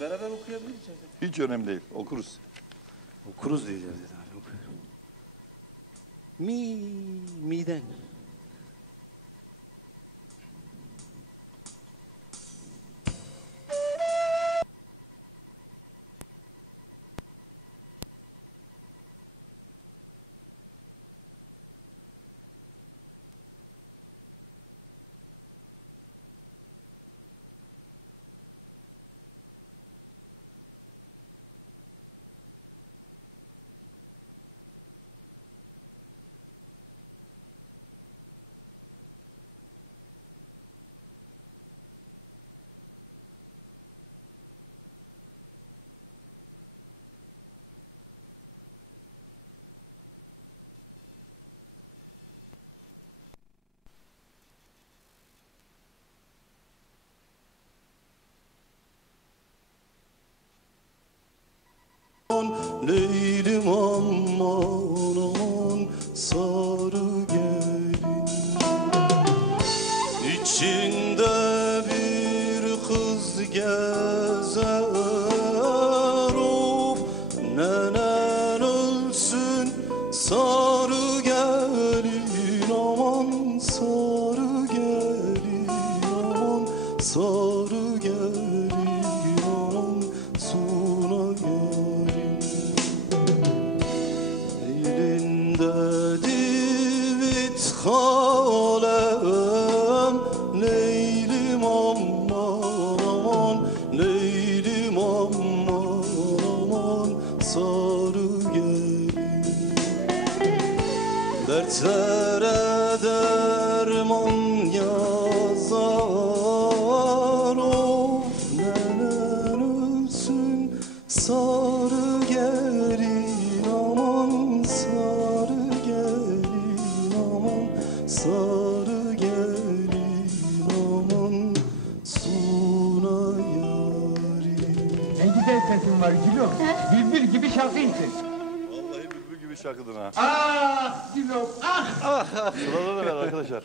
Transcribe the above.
Beraber okuyabiliriz. Hiç önemli değil. Okuruz. Okuruz diyeceğiz. Mi, miden. Leylim aman aman sarı gelin İçinde bir kız gezer Of nenen ölsün sarı gelin aman sarı gelin aman sarı Elinde divit kalem Leylim aman aman Leylim aman aman Sarı gelin Dertlere derman yazar Of nenen sarı gelin şarkıdır ha. Ah Gülüm ah. Sıraları ver arkadaşlar.